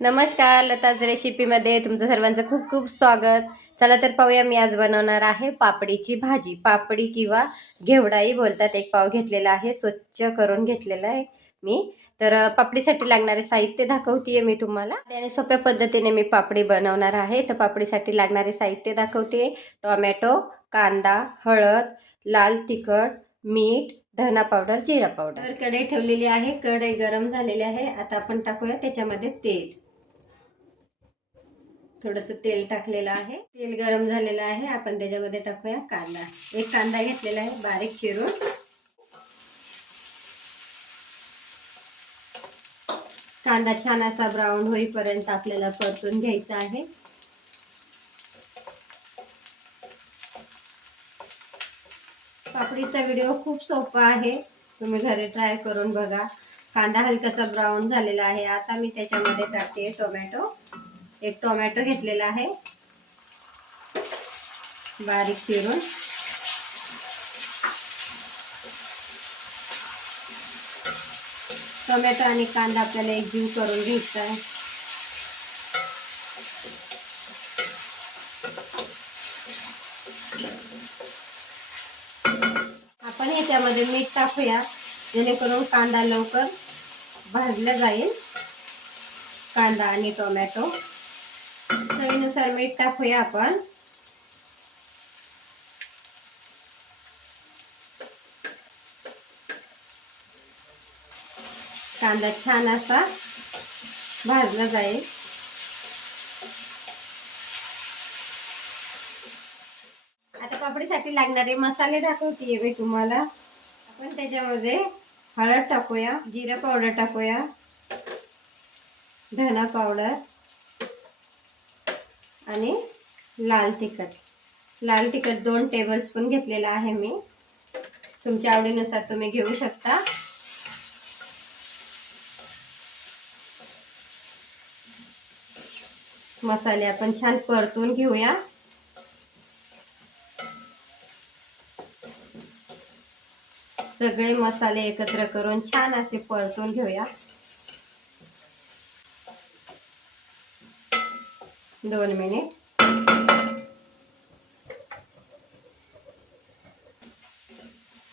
नमस्कार लताज रेसिपीमध्ये तुमचं सर्वांचं खूप खूप स्वागत. चला तर पाहूया मी आज बनवणार आहे पापडीची भाजी. पापडी किंवा घेवडाही बोलतात. एक पाव घेतलेला आहे स्वच्छ करून घेतलेला आहे मी. तर पापडीसाठी लागणारे साहित्य दाखवते मी तुम्हाला. त्याने सोप्या पद्धतीने मी पापडी बनवणार आहे. तर पापडीसाठी लागणारे साहित्य दाखवते टोमॅटो कांदा हळद लाल तिखट मीठ धना पावडर जिरा पावडर. कढई ठेवलेली आहे. कढई गरम झालेली आहे. आता आपण टाकूया त्याच्यामध्ये तेल. थोडंसं तेल टाकलेलं आहे. तेल गरम झालेलं आहे. आपण त्याच्यामध्ये टाकूया कांदा. एक कांदा घेतलेला आहे. बारीक चिरून. कांदा छान असा ब्राऊन होईपर्यंत आपल्याला परतून घ्यायचा आहे. पापडीचा व्हिडिओ खूप सोपा आहे. तुम्ही घरी ट्राय करून बघा. कांदा हलकासा ब्राऊन झालेला आहे. आता मी त्याच्यामध्ये टाकते टोमॅटो. एक टोमॅटो घेतलेला आहे. बारीक चिरून. टोमॅटो आणि कांदा आपल्याला एक जीव करून घ्यायचा आहे. आपण ह्याच्यामध्ये मीठ टाकूया. जेणेकरून कांदा लवकर भाजला जाईल. कांदा आणि टोमॅटो. चवीनुसार मीठ टाकूया आपण. कांदा छान असा भाजला जाईल. आता पापडीसाठी लागणारे मसाले दाखवते मी तुम्हाला. आपण त्याच्यामध्ये हळद टाकूया जिरा पावडर टाकूया धना पावडर. आणि लाल तिखट. लाल तिखट दोन टेबलस्पून घेतलेला आहे मी. तुमच्या आवडीनुसार तुम्ही घेऊ शकता. मसाले आपण छान परतून घेऊया. सगळे मसाले एकत्र करून छान असे परतून घेऊया. दोन मिनिट.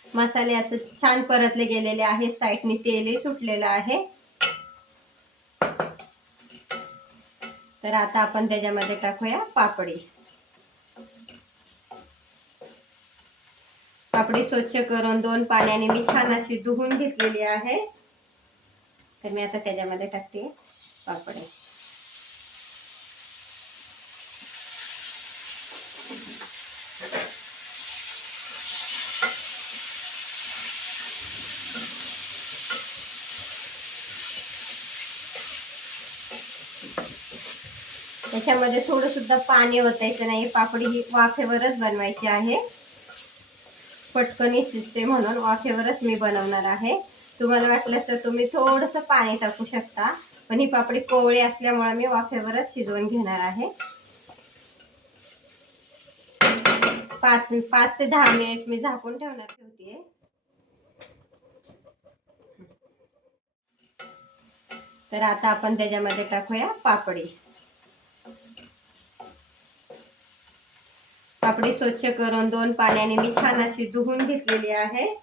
मसाले असं छान परतले गेलेले आहे साईडने तेलही सुटलेलं आहे. तर आता आपण त्याच्यामध्ये टाकूया पापडी. पापडी स्वच्छ करून दोन पाण्याने मी छान अशी धुवून घेतलेली आहे. तर मी आता त्याच्यामध्ये टाकते पापडी. त्याच्यामध्ये थोडं सुद्धा पाणी ओतायचं नाही. पापडी ही वाफेवरच बनवायची आहे. पटकनी शिजते म्हणून वाफेवरच मी बनवणार आहे. तुम्हाला वाटलंच तर तुम्ही थोडंसं पाणी टाकू शकता पण ही पापडी कोवळी असल्यामुळे मी वाफेवरच शिजवून घेणार आहे. पाच पाच ते दहा मिनिट मी झाकून ठेवणार ठेवते. तर आता आपण त्याच्यामध्ये टाकूया पापडी. पापडी स्वच्छ करून दोन पाण्याने मी छान अशी धुवून घेतलेली आहे.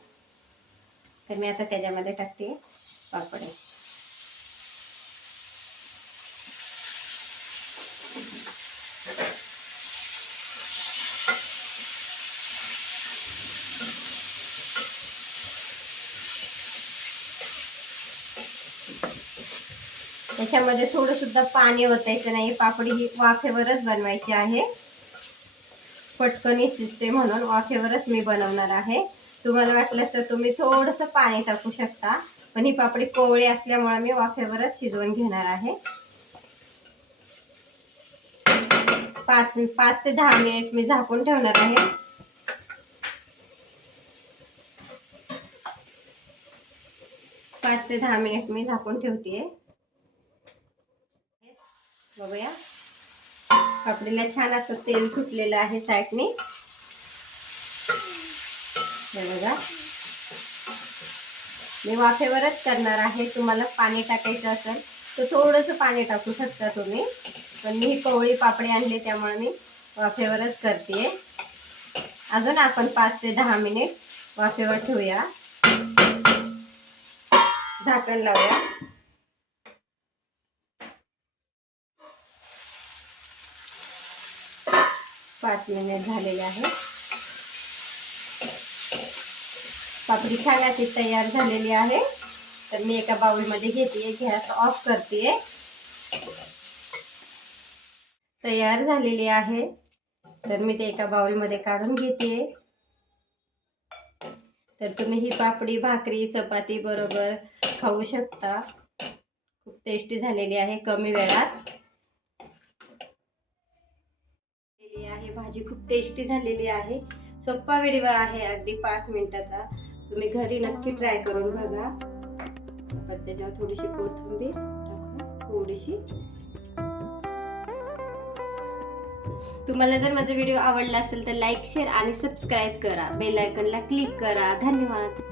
तर मी आता त्याच्यामध्ये टाकते पापडी. त्याच्यामध्ये थोडं सुद्धा पाणी ओतायचं नाही. पापडी ही वाफेवरच बनवायची आहे. पटकनी शिजते म्हणून वाफेवरच मी बनवणार आहे. तुम्हाला वाटलंच तर तुम्ही थोडंसं पाणी टाकू शकता पण ही पापडी कोवळी असल्यामुळे मी वाफेवरच शिजवून घेणार आहे. पाच पाच ते दहा मिनिट मी झाकून ठेवणार आहे. पाच ते दहा मिनिट मी झाकून ठेवते बघूया. पापडीला छान असं तेल सुटलेलं आहे साईडने. हे बघा. मी वाफेवरच करणार आहे. तुम्हाला पाणी टाकायचं असेल तर थोडंसं पाणी टाकू शकता तुम्ही. पण मी कोवळी कवळी पापडी आणली त्यामुळे मी वाफेवरच करते अजून आपण पाच ते दहा मिनिट वाफेवर ठेवूया. झाकण लावूया. पाच मिनिट झालेले आहे. पापडी छान अशी तयार झालेली आहे. तर मी एका बाउलमध्ये घेते गॅस ऑफ करते. तयार झालेली आहे. तर मी ते एका बाउलमध्ये काढून घेते. तर तुम्ही ही पापडी भाकरी चपाती बरोबर खाऊ शकता. खूप टेस्टी झालेली आहे कमी वेळात झालेली आहे भाजी खूप टेस्टी झालेली आहे. सोप्पा व्हिडिओ आहे अगदी पाच मिनिटाचा. तुम्ही घरी नक्की ट्राय करून बघा. आपण त्याच्यावर थोडीशी कोथिंबीर टाकू थोडीशी. तुम्हाला जर माझा व्हिडिओ आवडला असेल तर लाईक शेअर आणि सबस्क्राईब करा. बेल आयकनला क्लिक करा. धन्यवाद.